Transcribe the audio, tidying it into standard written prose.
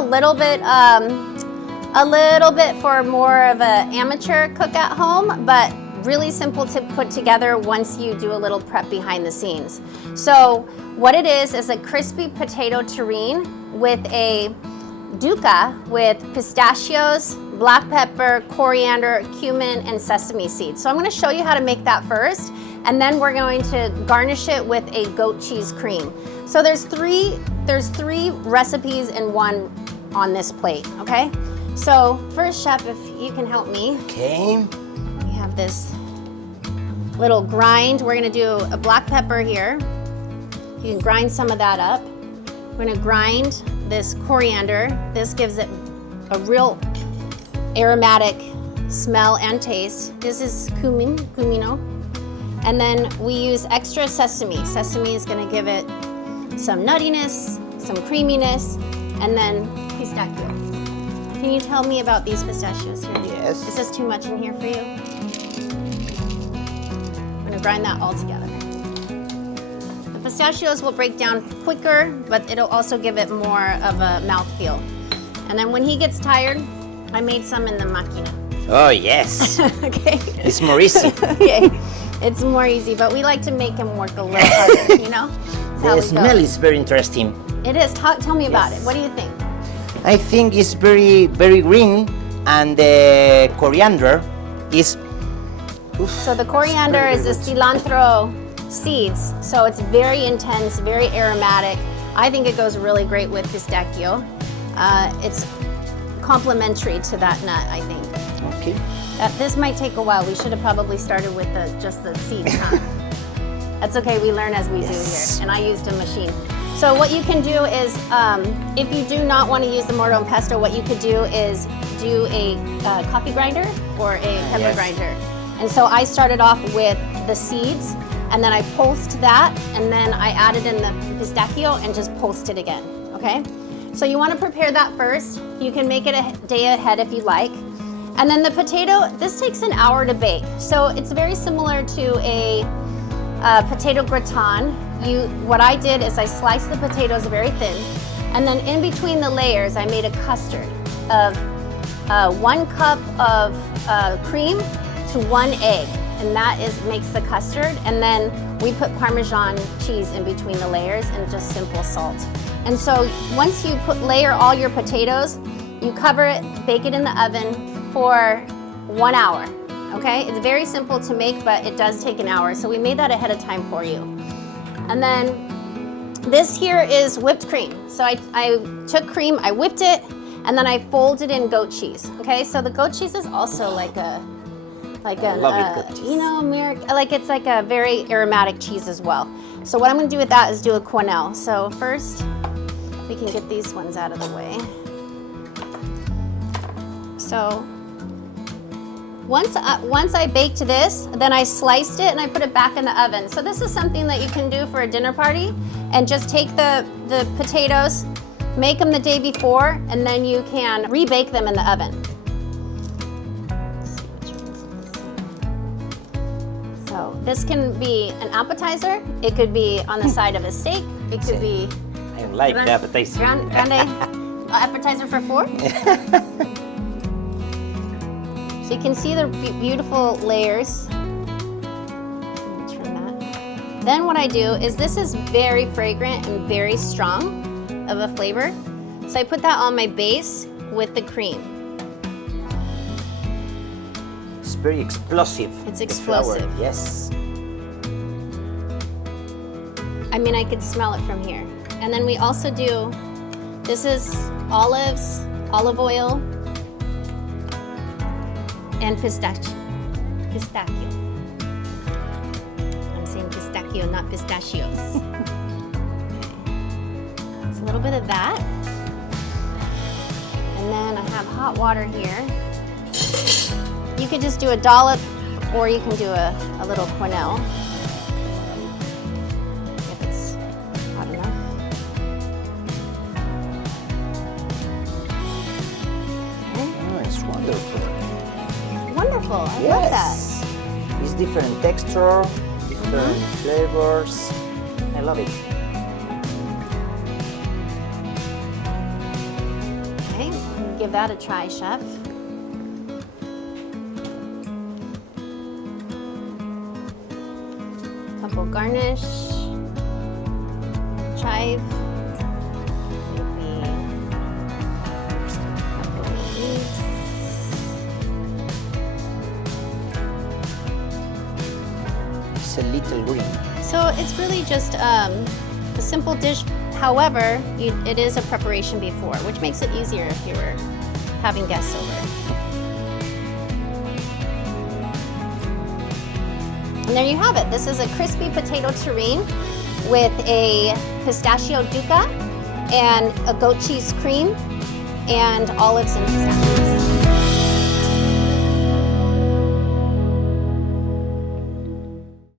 a little bit for more of an amateur cook at home, but really simple to put together once you do a little prep behind the scenes. So what it is a crispy potato terrine with a duca with pistachios, black pepper, coriander, cumin, and sesame seeds. So I'm going to show you how to make that first, and then we're going to garnish it with a goat cheese cream. So there's three recipes in one on this plate, okay? So first, chef, if you can help me. Okay. We have this little grind. We're gonna do a black pepper here. You can grind some of that up. We're gonna grind this coriander. This gives it a real aromatic smell and taste. This is cumino. And then we use extra sesame. Sesame is gonna give it some nuttiness, some creaminess, and then pistachio. Can you tell me about these pistachios here? Yes. Is this too much in here for you? I'm gonna grind that all together. The pistachios will break down quicker, but it'll also give it more of a mouthfeel. And then when he gets tired, I made some in the máquina. Oh, yes. Okay. It's more easy. Okay. It's more easy, but we like to make him work a little harder, you know? That's how The we smell go. is very interesting. It is. Tell me about Yes. it. What do you think? I think it's very, very green, and the coriander is. So the coriander is the cilantro seeds, so it's very intense, very aromatic. I think it goes really great with pistachio. It's complementary to that nut, I think. Okay. This might take a while. We should have probably started with just the seeds, huh? That's okay, we learn as we do here, and I used a machine. So what you can do is, if you do not want to use the mortar and pesto, what you could do is do a coffee grinder or a pepper grinder. And so I started off with the seeds, and then I pulsed that, and then I added in the pistachio and just pulsed it again, okay? So you want to prepare that first. You can make it a day ahead if you like. And then the potato, this takes an hour to bake. So it's very similar to a potato gratin. What I did is I sliced the potatoes very thin, and then in between the layers, I made a custard of 1 cup of cream to 1 egg, and that makes the custard. And then we put Parmesan cheese in between the layers and just simple salt. And so once you layer all your potatoes, you cover it, bake it in the oven for 1 hour. Okay, it's very simple to make, but it does take an hour. So we made that ahead of time for you. And then this here is whipped cream. So I took cream, I whipped it, and then I folded in goat cheese. Okay, so the goat cheese is also like a you know, like it's like a very aromatic cheese as well. So what I'm going to do with that is do a quenelle. So first, we can get these ones out of the way. So once I baked this, then I sliced it and I put it back in the oven. So this is something that you can do for a dinner party, and just take the potatoes, make them the day before, and then you can rebake them in the oven. So this can be an appetizer. It could be on the side of a steak. It could be I like the appetizer. grande appetizer for 4. So you can see the beautiful layers. Let me turn that. Then what I do is, this is very fragrant and very strong of a flavor. So I put that on my base with the cream. It's very explosive. It's the explosive. flour. Yes. I mean, I could smell it from here. And then we also do, this is olives, olive oil, and pistachio. I'm saying pistachio, not pistachios. It's a little bit of that. And then I have hot water here. You could just do a dollop, or you can do a little quenelle, if it's hot enough. Okay. Oh, it's wonderful. Wonderful, I love that. It's different texture, different flavors. I love it. give that a try, chef. Couple garnish, chive, maybe a couple of leaves. It's a little green. So it's really just a simple dish. However, it is a preparation before, which makes it easier if you were having guests over. And there you have it. This is a crispy potato terrine with a pistachio duca and a goat cheese cream and olives and pistachios.